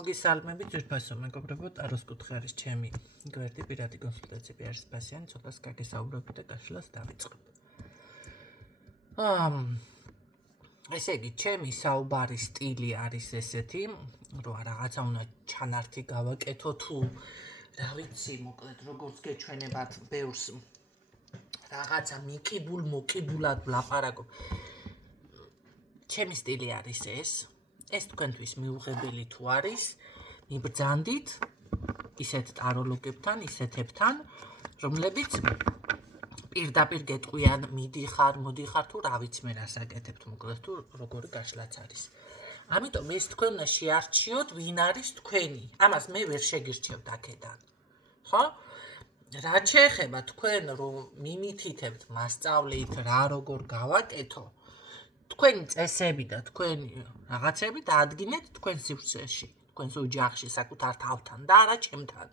მოგისალმებით ძვირფასო მეგობრებო, ტაროს კუთხე არის ჩემი გვერდი პირადი კონსულტაციები არის სპასიანი, ცოტას გაგესაუბრებ და გაშლას დავიწყებ. ესე იგი, ჩემი საუბარი სტილი არის ესეთი, რომ რაღაცა უნდა ჩანართი გავაკეთო თუ რა ვიცი, მოკლედ როგორც გეჩვენებათ ბევრს რაღაცა მოკიბულად ვლაპარაკობ. ჩემი სტილი არის ეს თქვენთვის მიუღებელი თუ არის, მიბრძანდით ისეთ ტაროლოგებთან, ისეთებთან, რომლებიც პირდაპირ გეტყვიან, მიდიხარ თუ რა ვიცი მე რას აკეთებთ, მოკლედ თუ როგორი გაშლაც არის. ამიტომ ეს თქვენ უნდა შეარჩიოთ, ვინ არის თქვენი. ამას მე ვერ შეგირჩევთ აქედან. ხო? რაც შეეხება თქვენ რომ მიმითითებთ, მასწავლით რა როგორ გავაკეთო, თქვენი წესები და თქვენი რაღაცები დაადგინეთ თქვენ სივრცეში, თქვენს ოჯახში, საკუთარ თავთან და არა ჩემთან.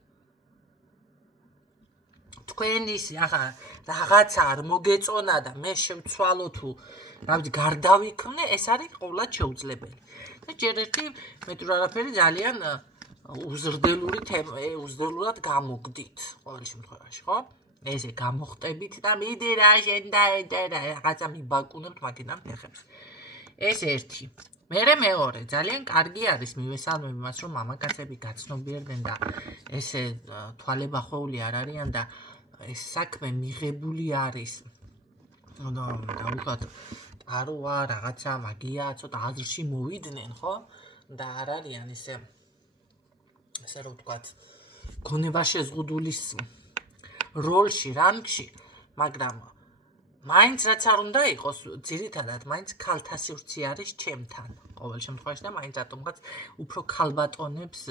თქვენის რაღაცა არ მოგეწონა და მე შევცვალო თუ რა ვიცი გარდავიქმნე, ეს არის ყოვლად შეუძლებელი. და ჯერ ერთი მე თუ არაფერი ძალიან უზრდელურად გამოგდით ყოველ შემთხვევაში, ხო? ესე გამოხტებით და მიდი რა შენ და რაღაცა მიბაკუნებთ მაგინამ ფეხებს. ეს ერთი. მერე მეორე, ძალიან კარგი არის მივესალმები მას, რომ მამაკაცები გაცნობიერდნენ და ესე თვალებახვეული არ არიან და ეს საქმე მიღებული არის. და ვუხოთ ტაროა, რაღაცა მაგია, ცოტა აზრში მოვიდნენ, ხო? და არ არიან ესე რომ ვთქვათ, გონება შეზღუდულის როლში, რანგში, მაგრამ მაინც რაც არ უნდა იყოს, ძირითადად მაინც ქალთა სივრცე არის ჩემთან. ყოველ შემთხვევაში და მაინც ატომღაც უფრო ქალბატონებს,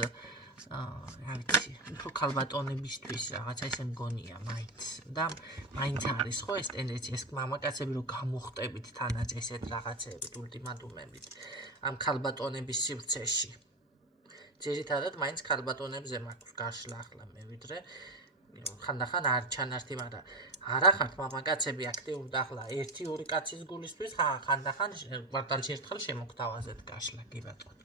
რა ვიცი, უფრო ქალბატონებისთვის რაღაცა ისე მგონია მაინც. და მაინც არის ხო ეს ტენდენცია, ეს მამაკაცები რომ გამოხტებით თანაც ესეთ რაღაცეებით, ულტიმატუმებით ამ ქალბატონების სივრცეში. ძირითადად მაინც ქალბატონებზე მაქვს გაშლა ახლა მე ვიდრე ხანდახან არ ჩანართი, მაგრამ არა ხართ მამაკაცები აქტიური და ახლა 1-2 კაცის გულისთვის ხანდახან კვარტალში ერთხელ შემოგთავაზეთ გაშლა, კი ბატონო.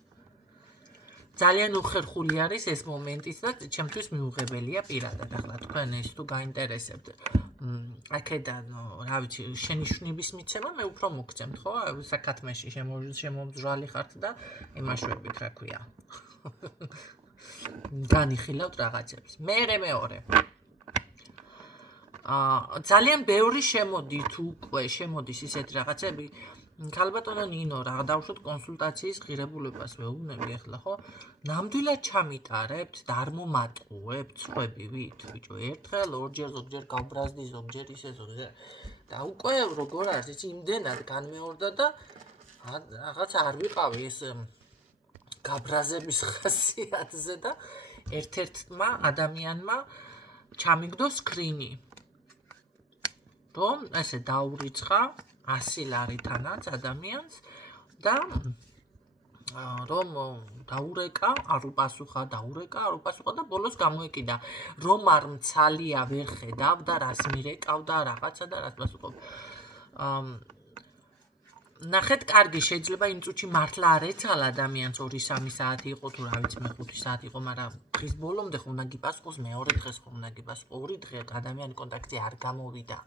ძალიან უხერხული არის ეს მომენტიც და ჩემთვის მიუღებელია პირადად. ახლა თქვენ ეს თუ გაინტერესებთ აქედან, რა ვიცი, შენიშვნების მიცემა მე უფრო მოგცემთ, ხო? საკათმეში შემომძვრალი ხართ და იმაშვებით, რა ქვია. განიხილავთ რაღაცებს. მეორე. ძალიან ბევრი შემოდის ისეთი რაღაცები. ქალბატონო ნინო, რა დავუშვათ კონსულტაციის ღირებულებას ვეუბნები ახლა, ხო? ნამდვილად ჩამიტარებთ და არ მომატყუებთ სხვებივით, ბიჭო, ერთხელ, ორჯერ, ზოგჯერ გავბრაზდი, ზოგჯერ ისე, ზოგჯერ. და უკვე როგორ არის, იცი, იმდენად განმეორდა და რაღაც არ ვიყავი ეს გაბრაზების ხასიათზე და ერთ-ერთმა ადამიანმა ჩამიგდო სკრინი. რომ ესე დაურიცხა 100 ლარითანაც ადამიანს და რომ დაურეკა, არ უპასუხა და ბოლოს გამოეკიდა, რომ არ მცალია ვერ ხედავდა, რას მირეკავდა, რაღაცა და რას პასუხობ. ნახეთ, კარგი, შეიძლება იმ წუთში მართლა არ ეცალა ადამიანს 2-3 საათი იყო თუ რა ვიცი მე 5 საათი იყო, მაგრამ დღის ბოლომდე ხომ უნდა გიპასუხოს, მეორე დღეს ხომ უნდა გიპასუხოს, 2 დღე ადამიანი კონტაქტზე არ გამოვიდა.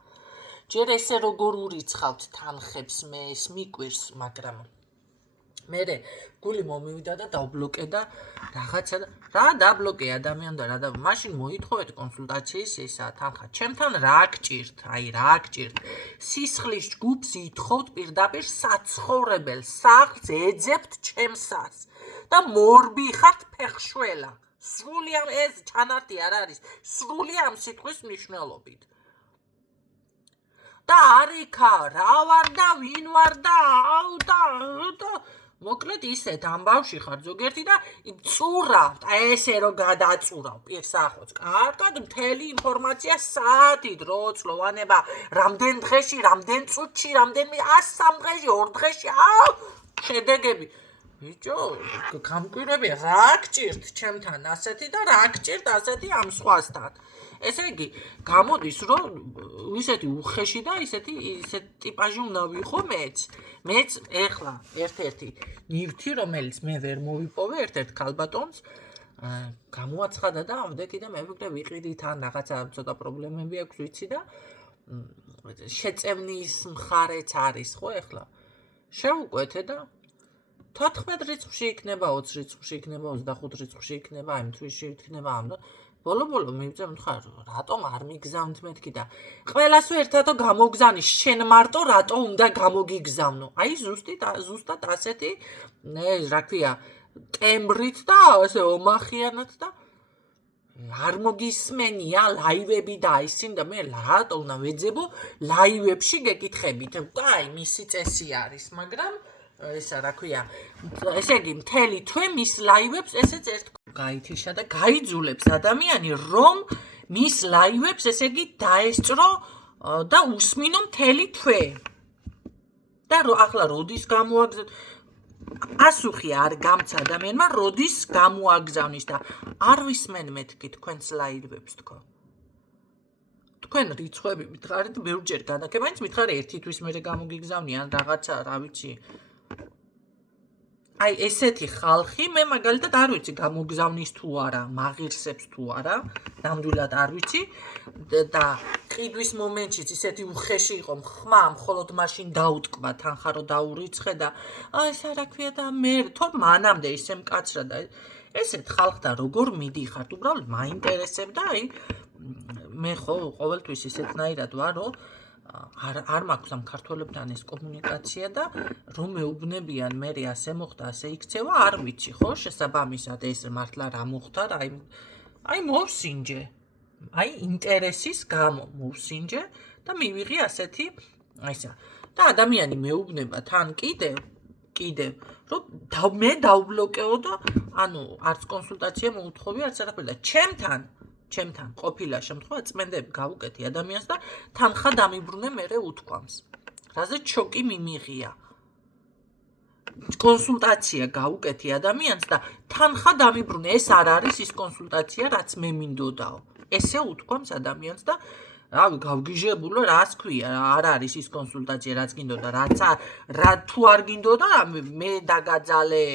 ჯერ ესე როგორ ურიცხავთ თანხებს მე ეს მიკვირს, მაგრამ მერე გული მომივიდა და დავბლოკე და რაღაცა რა დაბლოკე ადამიანი და რა მაშინ მოითხოვეთ კონსულტაციის ისა თანხა. ჩემთან რა გჭირთ? რა გჭირთ? სისხლის ჯგუფს ითხოვთ პირდაპირ საცხოვრებელ სახლს ეძებთ ჩემსას და მორბი ხართ ფეხშველა. სრული ამ ეს ჩანართი არ არის, სრული ამ სიტყვის მნიშვნელობით. და არიქა, რა ვარ და ვინ ვარ და მოკლედ ისეთ ამბავში ხარ ზოგერთი და წურავთ, ესე რომ გადაწურავ პირსახოც. კარგად მთელი ინფორმაცია საათით როწლოვანება, რამდენ დღეში, რამდენ წუთში, რამდენი 103 დღეში, 2 დღეში, შედეგები. ბიჭო, გამკვირვები რა გჭირთ ჩემთან ასეთი და რა გჭირთ ასეთი ამ სხვასთან. ესე იგი, გამოდის რომ ისეთი უხეში და ისეთ ტიპაჟი უნდა ვიყო მეც. მეც ეხლა ერთ-ერთი ნივთი, რომელიც მე ვერ მოვიპოვე, ერთ-ერთ ქალბატონს გამოაცხადა და ამბობდი და მე ვიგრე ვიყიდი თან რაღაცა ცოტა პრობლემები აქვს ვიცი და შეწევნის მხარეც არის ხო ეხლა შევუკვეთე და 14 რიცხვში იქნება 20 რიცხვში იქნება 25 რიცხვში იქნება იმ თვისში იქნება ამ და ბოლო მივწევ მხარ რატომ არ მიგზავნით მეთქი და ყველას ერთადო გამოგზავნის შენ მარტო რატო უნდა გამოგიგზავნო აი ზუსტად ასეთი რა ქვია ტემბრით და ასე ომახიანად და არ მოგისმენია ლაივები და ისინ და მე რატო უნდა ვეძებო ლაივებში გეკითხებით აი მისი წესი არის მაგრამ ესა რა ქვია ესე იგი მთელი თვე მის ლაივებს ესეც ერთ გაითიშა და გაიძულებს ადამიანი რომ მის ლაივებს ესე იგი დაესწრო და უსმინო მთელი თვე და ახლა როდის გამოაგზავნოს პასუხი არ გამცა ადამიანმა როდის გამოაგზავნის და არ ვისმენ მეთქი თქვენს ლაივებს თქო თქვენ რიცხვები მითხარით ბევრჯერ განაკებანიც მითხარი ერთი თვის მერე გამოგიგზავნი ან რაღაცა რა ვიცი აი ესეთი ხალხი მე მაგალითად არ ვიცი გამოგზავნის თუ არა მაღირსებს თუ არა ნამდვილად არ ვიცი და ყიდვის მომენტშიც ისეთი უხეში იყო ხმა მხოლოდ მაშინ დაუტკბა თანხარო დაურიცხე და აი ეს რა ქვია და მე თორ მანამდე ისე მკაცრა და ესეთ ხალხთან როგორ მიდიხართ უბრალოდ მაინტერესებდა აი მე ხო ყოველთვის ისეთნაირად ვარ რომ არ მაქვს ამ ქართველებთან ეს კომუნიკაცია და რომ მეუბნებიან მე ასე მოხდა ასე იქცევა არ ვიცი ხო შესაბამისად ეს მართლა რა მოხდა აი მოვსინჯე აი ინტერესის გამო მოვსინჯე და მივიღე ასეთი აისა და ადამიანი მეუბნება თან კიდევ რომ მე დავბლოკეო და ანუ არც კონსულტაცია მოუთხოვი არც არაფერი და ჩემთან ყოფილა შემთხვევა წმენდები გავუკეთი ადამიანს და თანხა დამიბრუნე მერე უთქვამს რაზეც შოკი მიმიღია კონსულტაცია გავუკეთი ადამიანს და თანხა დამიბრუნე ეს არ არის ის კონსულტაცია რაც მე მინდოდაო ესე უთქვამს ადამიანს და რავი გავგიჟებულო რას ქვია არ არის ის კონსულტაცია რაც გინდოდა რა თუ არ გინდოდა მე დაგაძალე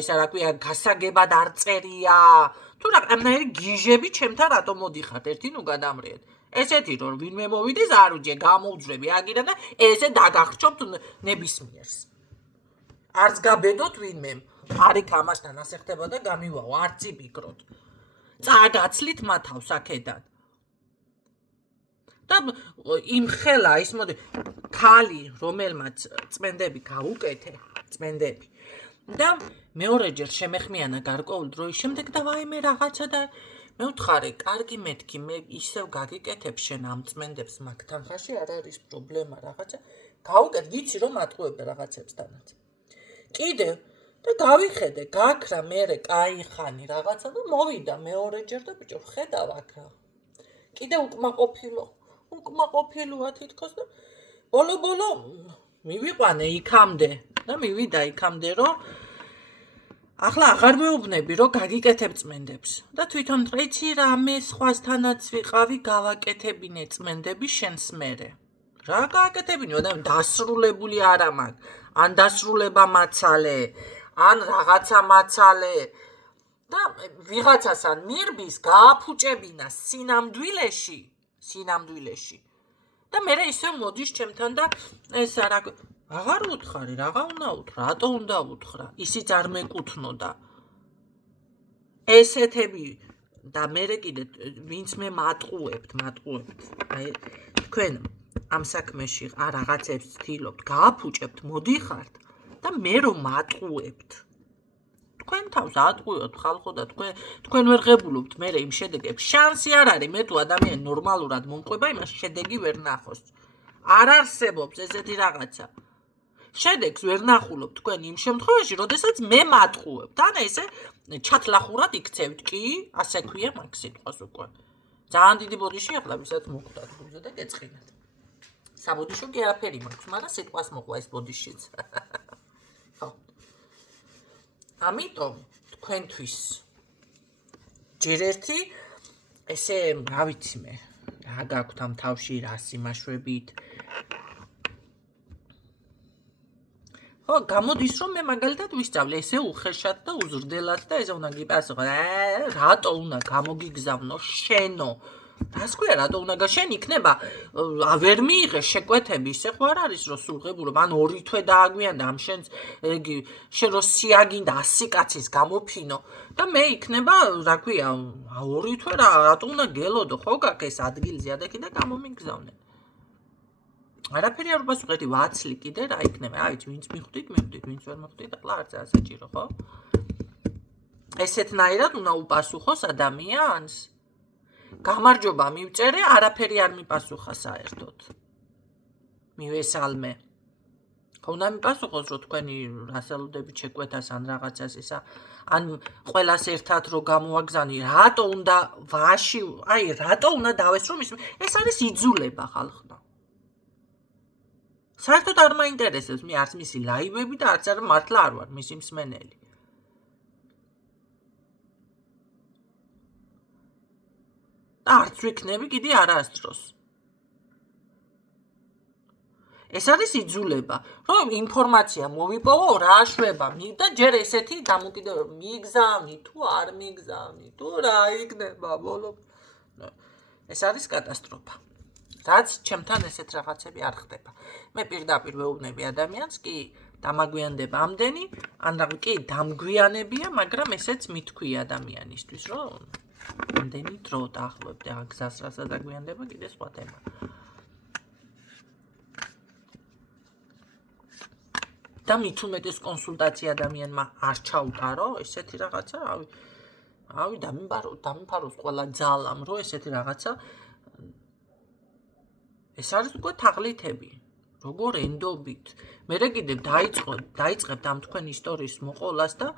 ისა რა ქვია გასაგებად არ წერია თუ რაღაცნაირი გიჟები ჩემთან რატომ მოდიხართ ერთი ნუ გადამრიეთ ესეთი რომ ვინმე მოვიდეს არ უჯე გამოუძვრები აგირა და ესე დაგახრჩობთ ნებისმიერს არც გაბედოთ ვინმე არიქ ამასთან ასე ხდება და გამივაო არც იფიქროთ წაგაცლით მათავს აქედან და იმ ხელა ის მოდი ქალი რომელმაც წმენდები გავუკეთე წმენდები და მეორეჯერ შემეხმიანა გარკვეულ დროის შემდეგ და ვაიმე რაღაცა და მე ვთხარი კარგი მეთქი მე ისევ გაგიკეთებ შენ ამ წმენდებს მაგ თანხაში არ არის პრობლემა რაღაცა გავუკეთ ვიცი რომ ატყუებდა რაღაცებსთანაც კიდევ და გავიხედე გაქრა მერე კაი ხანი რაღაცა და მოვიდა მეორეჯერ და ბიჭო ხედავ აქ კიდე უკმაყოფილოა თითქოს და ბოლო მივიყვანე იქამდე და მივიდა იქამდე რომ ახლა აღარ მეუბნები რომ გაგიკეთებ წმენდებს და თვითონ წეცი რამე სხვასთანაც ვიყავი გავაკეთებინე წმენდები შენს მერე რა გააკეთებინო და დასრულებული არა მაგ ან დასრულება მაცალე ან რაღაცა მაცალე და ვიღაცასთან ნირბის გააფუჭებინა სინამდვილეში და მე ისე მოდის ჩემთან და ეს რა აღარ უთხარი რაღა უნდა უთხრა რატო უნდა უთხრა ისიც არ მეკუთვნოდა ესეთები და მე კიდე ვინც მე მატყუებთ აი თქვენ ამ საქმეში რაღაცებს ვთილობთ გააფუჭებთ მოდიხართ და მე რომ მატყუებთ თქვენ თავს ატყუოთ ხალხო და თქვენ ვერ ღებულობთ მე იმ შედეგებს შანსი არ არის მე თუ ადამიანი ნორმალურად მომყვება იმას შედეგი ვერ ნახოს არ არსებობს ესეთი რაღაცა შედეგს ვერ ნახულობ თქვენ იმ შემთხვევაში როდესაც მე მატყუებ და ესე ჩათლახურად იქცევთ კი ასე ქვია მაგ სიტყვას უკვე ძალიან დიდი ბოდიში ახლა ვისაც მოკვდათ გულზე და გეწყინათ საბოდიშო კი არაფერი მაქვს მაგრამ სიტყვას მოყვა ეს ბოდიშიც ხო ამიტომ თქვენთვის ჯერ ერთი ესე რა ვიცი მე რა გაქვთ ამ თავში რა სიმაშვებით ხო, გამოდის რომ მე მაგალითად ვისწავლე ესე უხეშად და უზრდელად და ესე უნდა გიპასუხო. რატო უნდა გამოგიგზავნო შენო? რას ქვია, რატო უნდა შენ იქნება ვერ მიიღე შეკვეთები, ისე ხო არ არის რომ სულღებულობ, ან ორი თვე დააგვიანდა ამ შენს იგი შენ რო სიაგინდა 100 კაცის გამოფინო და მე იქნება რა ქვია ორი თვე რატო უნდა გელოდო ხო გაკ ეს ადგილზე ადაკი და გამომიგზავნე. არაფერი არ უპასუხეთი ვაცლი კიდე რა იქნება, აი ვინც მიხვდით, ვინც ვერ მიხვდით, ახლა არც ასაჭირო ხო? ესეთნაირად უნდა უპასუხოს ადამიანს. გამარჯობა მივწერე, არაფერი არ მიპასუხა საერთოდ. მივესალმე. ხო უნდა მიპასუხოს რომ თქვენი რასალუდებით შეკვეთას ან რაღაცას ისა ან ყველას ერთად რო გამოვაგზანი, რატო უნდა ვაში, აი რატო უნდა დავესწრო მის ეს არის იძულება ხალხმა. საერთოდ არ მაინტერესებს მე არც მისი ლაივები და არც არა მართლა არ ვარ მისი მსმენელი. არც ვიქნები კიდე არასდროს. ეს არის იძულება, რომ ინფორმაცია მოვიპოვო რა შვება, და ჯერ ესეთი დამოკიდებულება მიგზავნი თუ არ მიგზავნი, თუ რა იქნება ბოლო. ეს არის კატასტროფა. რაც ჩემთან ესეთ რაღაცები არ ხდება. მე პირდაპირ ვეუბნები ადამიანს, კი დამაგვიანდება ამდენი, ან კი დამგვიანებია, მაგრამ ესეც მითქვი ადამიანისთვის, რომ ამდენი დრო დაახლოებით და გზას რასაც დაგვიანდება, კიდე სხვა თემა. და მით უმეტეს კონსულტაცია ადამიანმა არ ჩაუტარო, ესეთი რაღაცა, რავი, დამიფაროს ყველა ძალამ, რომ ესეთი რაღაცა ეს არის უკვე თაღლითები, როგორ ენდობით. მერე კიდევ დაიწყებთ ამ თქვენ ისტორიის მოყოლას და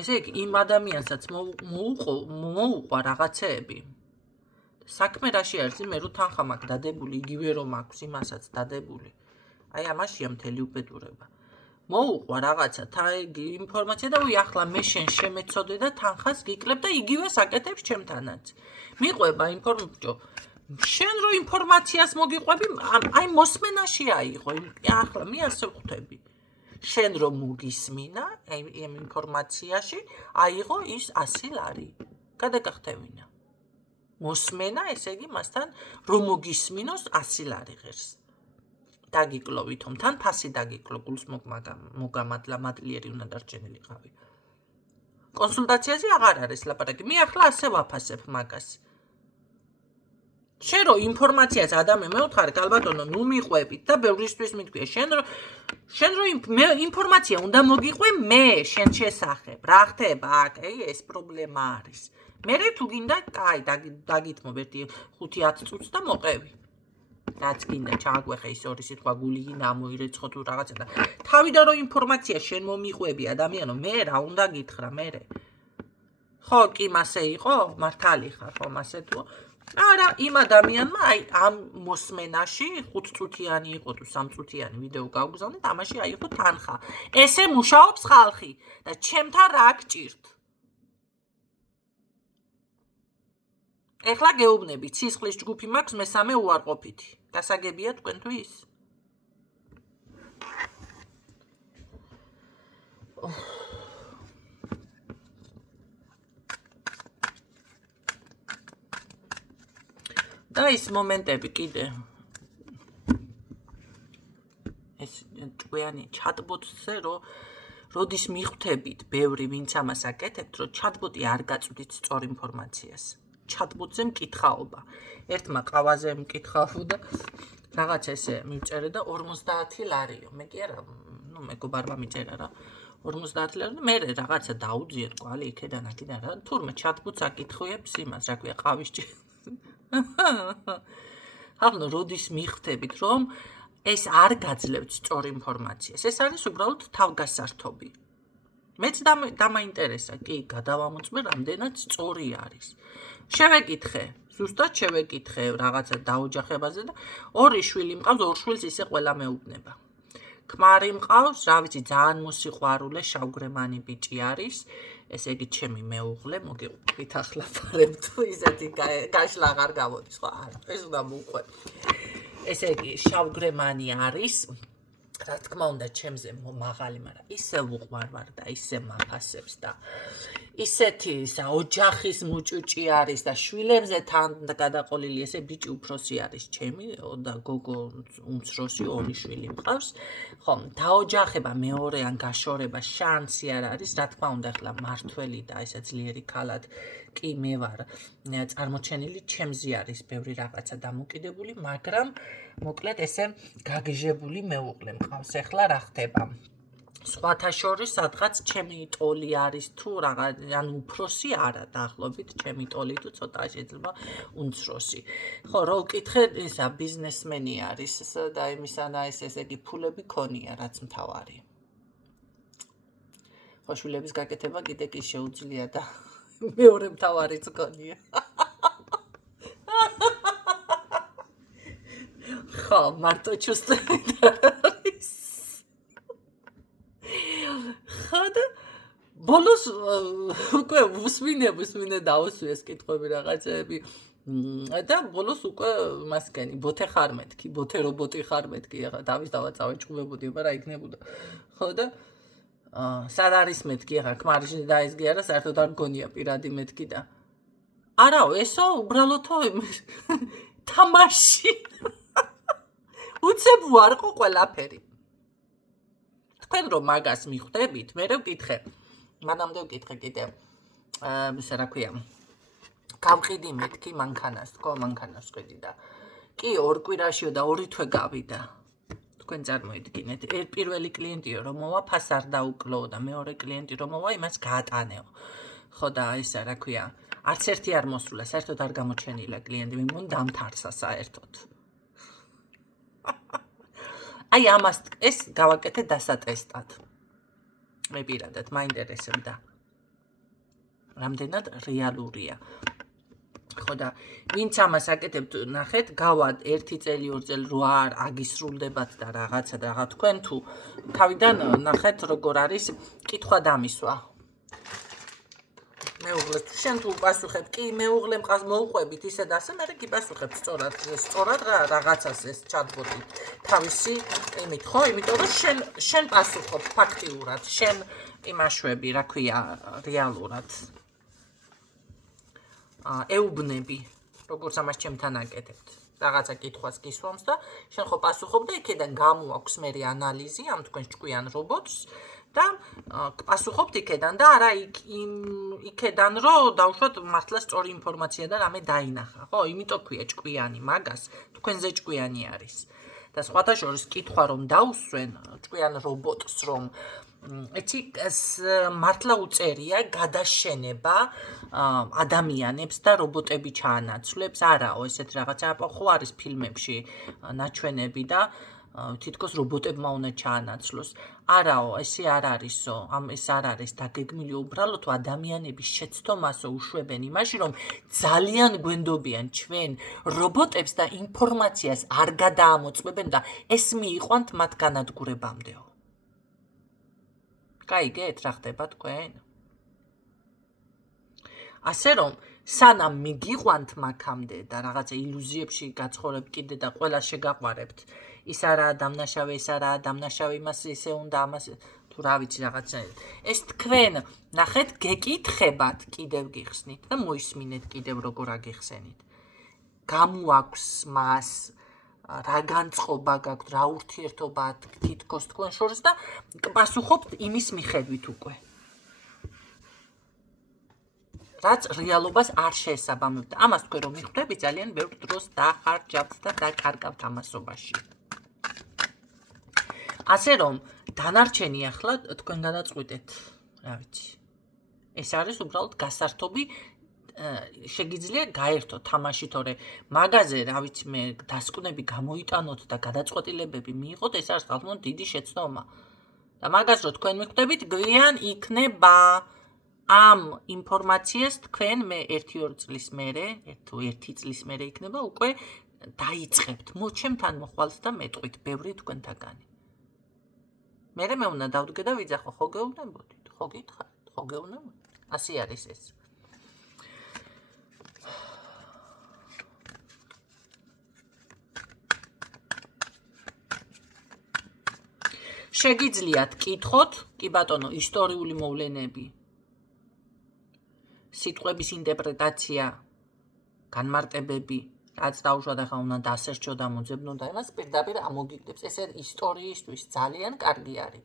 ესე იგი იმ ადამიანსაც მოუყვა რაღაცეები. საქმე რაში არის, მე რო თანხა მაქვს დადებული, იგივე რომ აქვს იმასაც დადებული. აი ამაშია მთელი უბედურება. მოუყვა რაღაცა ინფორმაცია და ახლა მე შენ შემეცოდე და თანხას გიკლებ და იგივე საკეთებს ჩემთანაც. მიყვება ინფორმაცია. შენ რო ინფორმაციას მოგიყვები, აი მოსმენაში აიღო, ახლა მე ასე ვხვდები. შენ რო მოგისმინა, აი იმ ინფორმაციაში აიღო ის 100 ლარი. გადაგახტევინა. მოსმენა, ესე იგი მასთან რომ მოგისმინოს 100 ლარი ღირს. დაგიკლო ვითომ თან ფასი დაგიკლო, გულს მოგამადლა, მადლიერი უნდა დარჩენილიყავი. კონსულტაციაზე აღარ არის ლაპარაკი. მე ახლა ასე ვაფასებ მაგას. შენ რო ინფორმაციას ადამიან მე ვთხარი ალბათონო ნუ მიყვებით და ბევრისთვის მითქვია შენ რო ინფორმაცია უნდა მოგიყვე მე შენ შესახებ რა ხდება აქ ეს პრობლემა არის მე თუ გინდა კაი დაგითმობ ერთი 5-10 წუთს და მოყევი რაც გინდა ჩააგვეხე ის ორი სიტყვა გული გინდა ამოირეცხო თუ რაღაცა და თავიდან რო ინფორმაცია შენ მომიყვები ადამიანო მე რა უნდა გითხრა მე ხო კი მასე იყო მართალი ხარ ხო მასე თუ არა იმ ადამიანმა აი ამ მოსმენაში 5 წუთიანი იყო თუ 3 წუთიანი ვიდეო გავგზავნეთ ამაში აიღო თანხა ესე მუშაობს ხალხი და ჩემთან რა გჭირთ ეხლა გეუბნები ცისხლის ჯგუფი მაქვს მესამე უარყოფითი გასაგებია თქვენთვის და ის მომენტები კიდე ეს ჭკვიანი ჩატბოტზე როდის მიხვდებით ბევრი ვინც ამას აკეთებთ რომ ჩატბოტი არ გაწვდით სწორ ინფორმაციას ჩატბოტზე მკითხაობა ერთმა ყავაზე მკითხავ და რაღაც ესე მივწერე და 50 ლარიო მე კი არა ნუ მეგობარმა მიწერა რა 50 ლარი და მე რაღაცა დაუძიეთ კვალი იქედან აქედან რა თურმე ჩატბოტს აკითხუებს იმას რა ქვია ყავის ახლა როდის მიხვდებით რომ ეს არ გაძლევთ სწორ ინფორმაციას ეს არის უბრალოდ თავგასართობი მეც დამაინტერესა კი გადავამოწმე რამდენად სწორი არის შევეკითხე ზუსტად შევეკითხე რაღაცა დაოჯახებაზე და ორი შვილი მყავს ორ შვილს ისე ყველა მეუბნება ქმარი მყავს რა ვიცი ძალიან მოსიყვარულე შავგრემანი ბიჭი არის ესე იგი ჩემი მეუღლე მოგიყვებით ახლა ფარებ თუ ისეთი გაშლა აღარ გამოდის ხო არა ეს უნდა მოვყვე ესე იგი შავგრემანი არის რა თქმა უნდა ჩემზე მაღალი, მაგრამ ისე უყვარვარ და ისე მაფასებს და ისეთი ოჯახის მუჭუჭი არის და შვილებზე თან გადაყოლილი ესე ბიჭი უფროსი არის ჩემი და გოგო უმცროსი ორი შვილი მყავს. ხო, დაოჯახება მეორეან გაშორება შანსი არ არის, რა თქმა უნდა ახლა მართველი და ესა ძლიერი ქალად კი მე ვარ წარმოჩენილი, ჩემზე არის ბევრი რაღაცა დამოკიდებული, მაგრამ მოკლედ ესე გაგიჟებული მეუღლე მყავს. ახლა რა ხდება? სხვათა შორის სადღაც ჩემი ტოლი არის თუ რაღაც, ანუ უფროსი არა დაახლოებით, ჩემი ტოლი თუ ცოტა შეიძლება უმცროსი. ხო, რო ვკითხე, ისა ბიზნესმენი არის და იმისა და ესე იგი ფულები ქონია, რაც მთავარი. ხო, შვილების გაკეთება კიდე კი შეუძლია და მეორე მთავარიც ქონია. ხო, მარტო ჩუსტები არის. ხოდა ბოლოს უკვე უსმინე დაუსვი ეს კითხვები რაღაცები და ბოლოს უკვე მასკენი ბოთე ხარ მეთქი, ბოთე რობოტი ხარ მეთქი, ახლა თავის დავაწავე ჭუბებოდი, აბა რა იქნებოდა. ხოდა სად არის მეთქი, ახლა ქმარში და ეს კი არა, საერთოდ არ მგონია პირადი მეთქი და არაო, ესო უბრალოდო თამაში. უცებ ვარყო ყველაფერი. თქვენ რომ მაგას მიხვდებით, მე ვკითხე. მანამდე ვკითხე კიდე. ისე რა ქვია. გავყიდი მეთქი მანქანას, თქო, მანქანას ვყიდი და კი ორ კვირაშიო და 2 თვე გავიდა. თქვენ წარმოიდგინეთ, პირველი კლიენტიო რომ მოვა, ფას არ დაუკლოო და მეორე კლიენტი რომ მოვა, იმას გაატანეო. ხო და ისა რა ქვია, არც ერთი არ მოსულა, საერთოდ არ გამოჩენილა კლიენტი, მე მგონი დამთარსა საერთოდ. აი ამას ეს გავაკეთე დასატესტად. მე პირადად მაინტერესებდა. რამდენად რეალურია. ხო და ვინც ამას აკეთებთ, ნახეთ, გავა 1 წელი 2 წელი რო არ აგისრულდებათ და რაღაცა და რა თქვენ თუ თავიდან ნახეთ როგორ არის კითხვა დამისვა. მეუღლე შენ თუ პასუხებ, კი მეუღლე მყავს მოუყვებით ისე და ასე, მე კი პასუხებ სწორად რაღაცას ეს ჩატბოტი თავისი იმით, ხო, იმიტომ რომ შენ პასუხობ ფაქტიურად, შენ იმაშვები, რა ქვია, რეალურად. ეუბნები, როგორც ამას ჩემთან აკეთებთ. რაღაცა კითხვას გისვამს და შენ ხო პასუხობ და იქიდან გამოაქვს მე ანალიზი ამ თქვენს ჭკვიან რობოტს და პასუხობთ იქიდან და არა იქიდან რომ დავუშვათ მართლა სწორი ინფორმაცია და რამე დაინახა. ხო, იმიტომ ქვია ჭკვიანი, მაგას თქვენზე ჭკვიანი არის. და სხვათა შორის კითხვა რომ დაუსვენ ჭკვიან რობოტს რომ ეთიკას მართლა უწერია გადაშენება ადამიანებს და რობოტები ჩაანაცვლებს, არაო, ესეთ რაღაცა ხო არის ფილმებში ნაჩვენები და თითქოს რობოტებმა უნდა ჩაანაცვლოს. არაო, ესე არ არისო, ეს არ არის დაგეგმილი, უბრალოდ ადამიანების შეცდომასო უშვებენ იმაში, რომ ძალიან გვენდობიან ჩვენ რობოტებს და ინფორმაციას არ გადაამოწმებენ და ეს მიიყვანთ მათ განადგურებამდეო. გაიგეთ რა ხდება თქვენ? ასე რომ სანამ მიგიყვანთ მაქამდე და რაღაცა ილუზიებში გაცხოვრებთ კიდე და ყველა შეგაყვარებთ, ის არაა დამნაშავე, ეს არაა დამნაშავე, იმას ესე უნდა ამას თუ რა ვიცი რაღაცა. ეს თქვენ ნახეთ გეკითხებათ, კიდევ გიხსნით და მოისმინეთ კიდევ როგორ აგიხსენით. გამოაქვს მას რა განწყობა გაქვთ, რა ურთიერთობა თითქოს თქვენ შორის და პასუხობთ იმის მიხედვით უკვე. რაც რეალობას არ შეესაბამებდა. ამას თქვენ რომ მიხვდებით, ძალიან ბევრ დროს დახარჯავთ და დაკარგავთ ამასობაში. ასე რომ დანარჩენი ახლა თქვენ გადაწყვეტეთ, რა ვიცი. ეს არის უბრალოდ გასართობი შეგიძლია გაერთოთ თამაში, თორე მაგაზე, რა ვიცი, მე დასკვნები გამოიტანოთ და გადაწყვეტილებები მიიღოთ, ეს არის თალმონ დიდი შეცდომა. და მაგას რო თქვენ მიხვდებით, გვიან იქნება ამ ინფორმაციას თქვენ მე 1-2 წლის მერე, 1 წლის მერე იქნება უკვე დაიწყებთ. მოჩემთან მოხვალთ და მეტყვით ბევრი თქვენთაგანი. მერე მე უნდა დავდგე და ვიძახო, ხო გეუბნებოდით, ხო გითხარით, ხო გეუბნებოდით. ასე არის ეს. შეგიძლიათ კითხოთ, კი ბატონო, ისტორიული მოვლენები, სიტყვების ინტერპრეტაცია, განმარტებები, რაც დაუშვათ ახლა უნდა დასერჩო და მოძებნო და იმას პირდაპირ ამოგიგდებს. ესე ისტორიისთვის ძალიან კარგი არის.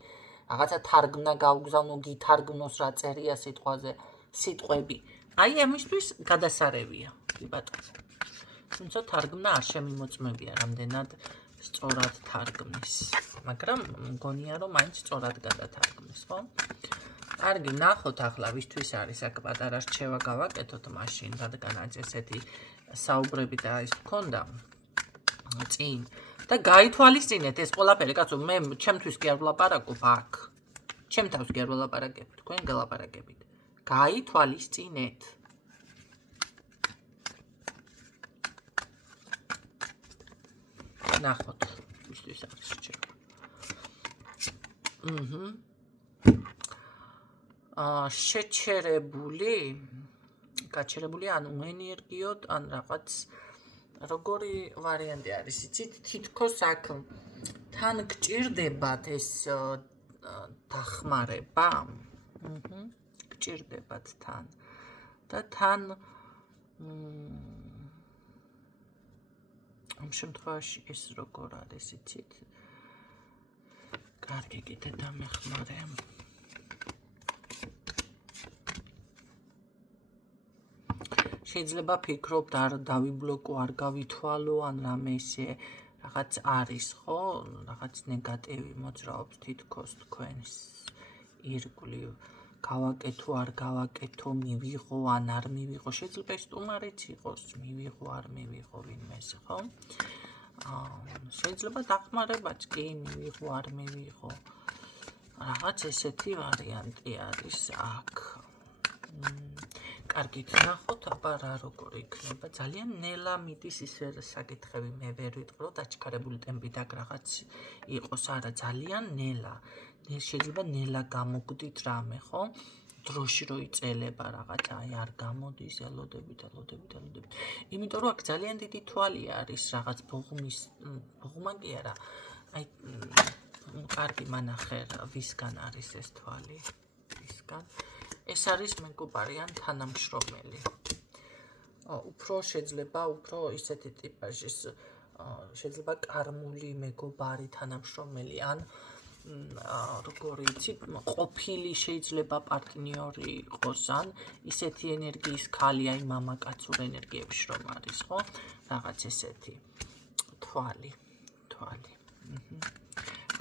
რაღაცა თარგმნა გაუგზავნო, გითარგმნოს რა წერია სიტყვაზე, სიტყვები. აი ამისთვის გადასარევია, კი ბატონო. თუმცა თარგმნა არ შემიმოწმებია, რამდენად სწორად თარგმნის. მაგრამ მგონია რომ მაინც სწორად გადათარგმნის, ხო? კარგი, ნახოთ ახლა ვისთვის არის აქ პატარა რჩევა გავაკეთოთ მაშინ, რადგანაც ესეთი საუბრები და ის მქონდა წინ და გაითვალისწინეთ ეს ყველაფერი, კაცო, მე ჩემთვის კი არ ვლაპარაკობ აქ. ჩემ თავს კი არ ვლაპარაკებ, თქვენ გელაპარაკებით. გაითვალისწინეთ. ნახოთ, ვისთვის არის რჩევა. შეჩერებული, გაჩერებული ან უენერგიოდ, ან რაღაც როგორი ვარიანტი არის, იცით, თითქოს აქ თან გჭირდებათ ეს დახმარება, გჭირდებათ თან და თან ამ შემთხვევაში ეს როგორ არის, იცით, კარგი კიდე დამეხმარე. შეიძლება ფიქრობთ, არ დავიბლოკო, არ გავითვალო, ან რამე ისე რაღაც არის, ხო? რაღაც ნეგატივი მოძრაობს თითქოს თქვენს ირგვლივ. გავაკეთო, არ გავაკეთო, მივიღო, ან არ მივიღო. შეიძლება სტუმარიც იყოს, მივიღო, არ მივიღო ვინმეს, ხო? შეიძლება დახმარებაც კი, მივიღო, არ მივიღო. რაღაც ესეთი ვარიანტი არის აქ. კარგით, ნახოთ აბა რა როგორ იქნება. ძალიან ნელა მიდის ისე საკითხები, მე ვერ ვიტყვი, დაჩქარებული ტემპით აქ რაღაც იყოს, არა, ძალიან ნელა. შეიძლება ნელა გამოგდით რამე, ხო? დროში რო იწელება რაღაცა, აი არ გამოდის, ელოდებით. იმიტომ რომ აქ ძალიან დიდი თვალი არის, რაღაც ბოღმა კი არა. აი კარგი მანახე, ვისგან არის ეს თვალი? ვისგან? ეს არის მეგობარი ან თანამშრომელი. უფრო შეიძლება, უფრო ისეთი ტიპაჟის, შეიძლება კარმული მეგობარი, თანამშრომელი, ან როგორი იცი, ყოფილი შეიძლება პარტნიორი იყოს, ან ისეთი ენერგიის ქალი, აი მამაკაცურ ენერგიებში რომ არის, ხო? რაღაც ესეთი თვალი.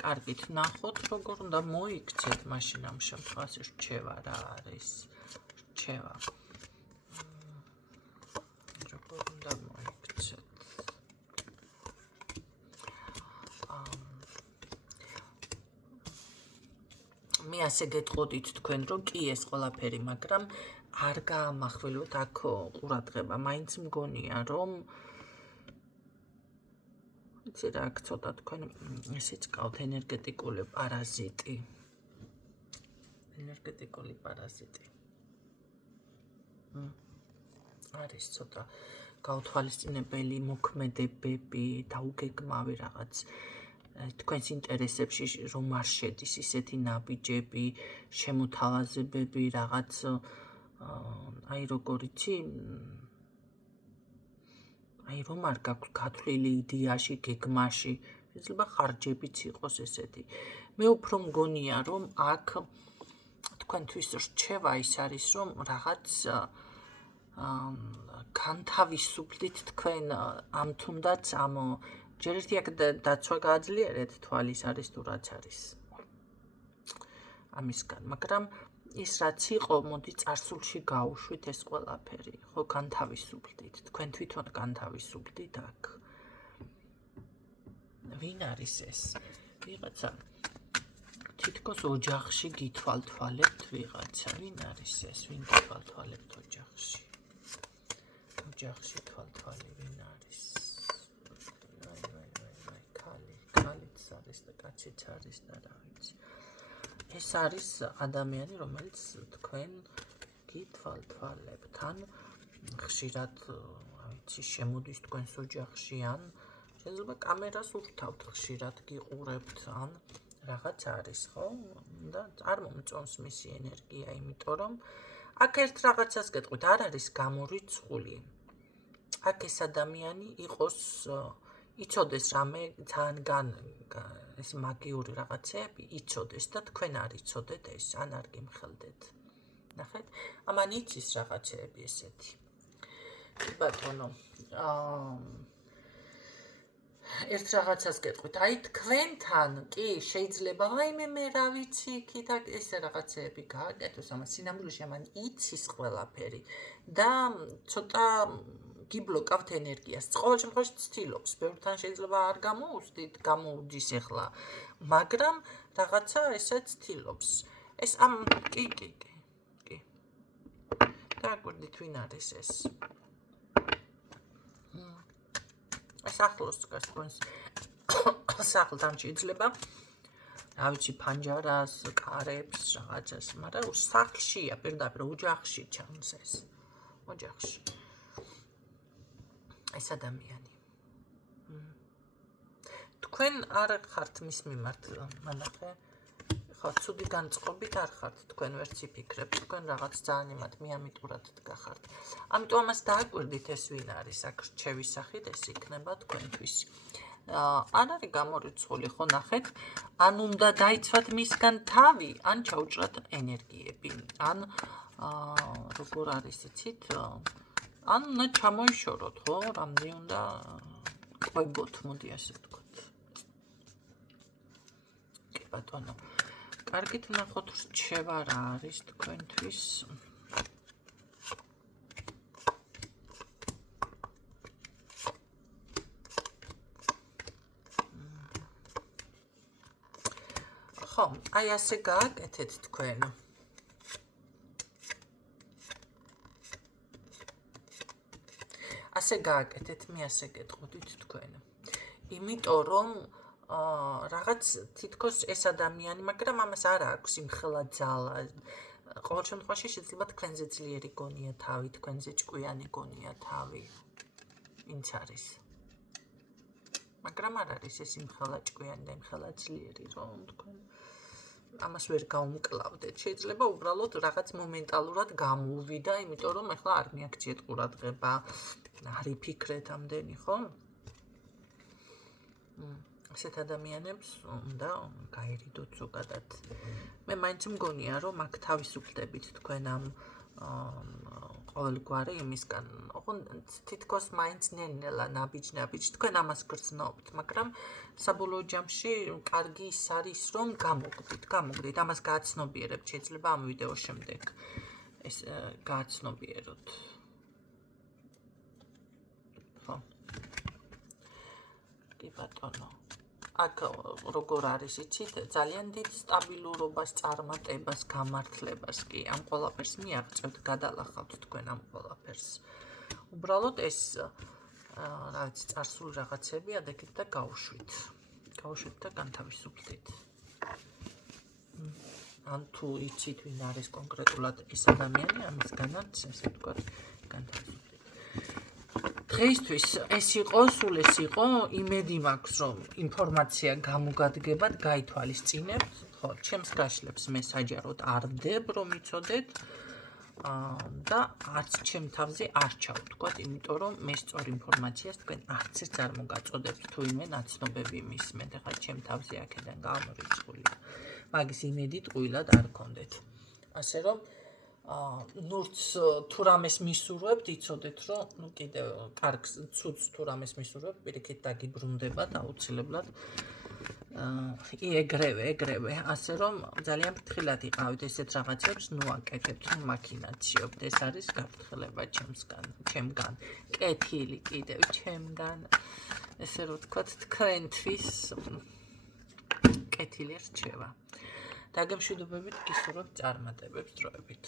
კარგით, ნახოთ როგორ უნდა მოიქცეთ მაშინ ამ შემთხვევაში რჩევა რა არის. რჩევა. როგორ უნდა მოიქცეთ. მე ასე გეტყოდით თქვენ რომ კი ეს ყველაფერი, მაგრამ არ გაამახვილოთ აქ ყურადღება. მაინც მგონია რომ იცი რა, აქ ცოტა თქვენ ესეც ყავთ ენერგეტიკული პარაზიტი. არის ცოტა გაუთვალისწინებელი მოქმედებები, დაუგეგმავი რაღაც თქვენს ინტერესებში რომ არ შედის ისეთი ნაბიჯები, შემოთავაზებები, რაღაც აი როგორ იცი, აი რომ არ გაქვთ გათვლილი იდეაში, გეგმაში, შეიძლება ხარჯებიც იყოს ესეთი. მე უფრო მგონია რომ აქ თქვენთვის რჩევა ის არის რომ რაღაც განთავისუფლდით თქვენ ამ თუნდაც ამ ჯერ ერთი აქ დაცვა გააძლიერეთ, თვალის არის თუ რაც არის ამისგან, მაგრამ ის რაც იყო, მოდი წარსულში გაუშვით ეს ყველაფერი, ხო, განთავისუფლდით, თქვენ თვითონ განთავისუფლდით აქ. ვინ არის ეს? ვიღაცა თითქოს ოჯახში გითვალთვალებთ ვიღაცა, ვინ არის ეს? ვინ გითვალთვალებთ ოჯახში? ოჯახში თვალთვალი ვინ არის? ქალიც არის და კაციც არის და რა ვიცი. ეს არის ადამიანი, რომელიც თქვენ გითვალთვალებთ, ან ხშირად, ვიცი, შემოდის თქვენს ოჯახში, ან შეიძლება კამერას ურთავთ, ხშირად გიყურებთ, ან რაღაც არის, ხო? და არ მომწონს მისი ენერგია, იმიტომ რომ აქ ერთ რაღაცას გეტყვით, არ არის გამორიცხული. აქ ეს ადამიანი იყოს იცოდეს რამე ძალიან ეს მაგიური რაღაცები იცოდეს და თქვენ არ იცოდეთ ეს, ან არ გიმხელდეთ. ნახეთ? ამან იცის რაღაცეები ესეთი. კი ბატონო, ერთ რაღაცას გეტყვით, აი თქვენთან კი შეიძლება ვაიმე მე რა ვიცი იქით ესე რაღაცეები გააკეთოს, ამას სინამდვილეში ამან იცის ყველაფერი და ცოტა გიბლოკავთ ენერგიას. ყოველ შემთხვევაში ცდილობს, ბევრთან შეიძლება არ გამოუვსდით, გამოუდის ახლა, მაგრამ რაღაცა ესე ცდილობს. ეს კი. დააკვირდით ვინ არის ეს. ეს ახლოს დგას თქვენს სახლთან შეიძლება, რა ვიცი, ფანჯარას, კარებს, რაღაცას, მაგრამ სახლშია, პირდაპირ ოჯახში ჩანს ეს. ოჯახში. ეს ადამიანი. თქვენ არ ხართ მის მიმართ, მანახე. ხო, ცუდი განწყობით არ ხართ, თქვენ ვერც იფიქრებთ, თქვენ რაღაც ძალიან იმათ მიამიტურად დგახართ. ამიტომ ამას დააკვირდით ეს ვინ არის, აქ რჩევის სახით ეს იქნება თქვენთვის. არ არის გამორიცხული, ხო, ნახეთ, ან უნდა დაიცვათ მისგან თავი, ან ჩაუჭრათ ენერგიები, ან როგორ არის იცით, ან უნდა ჩამოიშოროთ, ხო, რამდენი უნდა ყვებოთ, მოდი ასე ვთქვათ. კი ბატონო. კარგით ნახოთ რჩევა რა არის თქვენთვის. ხო, აი ასე გააკეთეთ თქვენ. ასე გააკეთეთ, მე ასე გეტყოდით თქვენ. იმიტომ რომ რაღაც თითქოს ეს ადამიანი, მაგრამ ამას არ აქვს იმხელა ძალა. ყოველ შემთხვევაში შეიძლება თქვენზე ძლიერი გონია თავი, თქვენზე ჭკვიანი გონია თავი. ვინც არის. მაგრამ არ არის ეს იმხელა ჭკვიანი და იმხელა ძლიერი, რომ თქვენ ამას ვერ გაუმკლავდეთ. შეიძლება უბრალოდ რაღაც მომენტალურად გამოუვიდა, იმიტომ რომ ეხლა არ მიაქციეთ ყურადღება, არ იფიქრეთ ამდენი, ხო? ასეთ ადამიანებს უნდა გაერიდოთ ზოგადად. მე მაინც მგონია, რომ აქ თავისუფლდებით თქვენ ამ ყოველგვარი იმისგან. ოღონდ თითქოს მაინც ნელ-ნელა ნაბიჯ თქვენ ამას გრძნობთ, მაგრამ საბოლოო ჯამში კარგი ის არის, რომ გამოგდით. ამას გააცნობიერებთ, შეიძლება ამ ვიდეოს შემდეგ ეს გააცნობიეროთ. ხო. კი ბატონო. აქ როგორ არის იცით, ძალიან დიდ სტაბილურობას, წარმატებას, გამართლებას კი ამ ყველაფერს მიაღწევთ, გადალახავთ თქვენ ამ ყველაფერს. უბრალოდ ეს რა ვიცი, წარსული რაღაცები ადექით და გაუშვით. გაუშვით და განთავისუფლდით. ან თუ იცით ვინ არის კონკრეტულად ეს ადამიანი, ამისგანაც ესე ვთქვათ, განთავისუფლდით. დღეისთვის ეს იყო, სულ ეს იყო, იმედი მაქვს, რომ ინფორმაცია გამოგადგებათ, გაითვალისწინებთ. ხო, ჩემს გაშლებს მე საჯაროდ არ ვდებ, რომ იცოდეთ და არც ჩემ თავზე არ ჩავთქვათ, იმიტომ რომ მე სწორ ინფორმაციას თქვენ არც ერთს არ მოგაწოდებთ, თუ იმე ნაცნობები მისმენთ, ახლა ჩემ თავზე აქედან გამორიცხულია. მაგის იმედი ტყუილად არ გქონდეთ. ასე რომ ნურც თუ რამეს მისურვებთ, იცოდეთ, რომ ნუ კიდევ კარგს ცუდს თუ რამეს მისურვებთ, პირიქით დაგიბრუნდებათ აუცილებლად. ეგრევე, ასე რომ ძალიან ფრთხილად იყავით ესეთ რაღაცებს, ნუ აკეთებთ, მაქინაციობთ, ეს არის გაფრთხილება ჩემგან, კეთილი კიდევ ჩემგან, ესე რომ ვთქვათ, თქვენთვის კეთილი რჩევა. დაგემშვიდობებით, გისურვებთ წარმატებებს დროებით.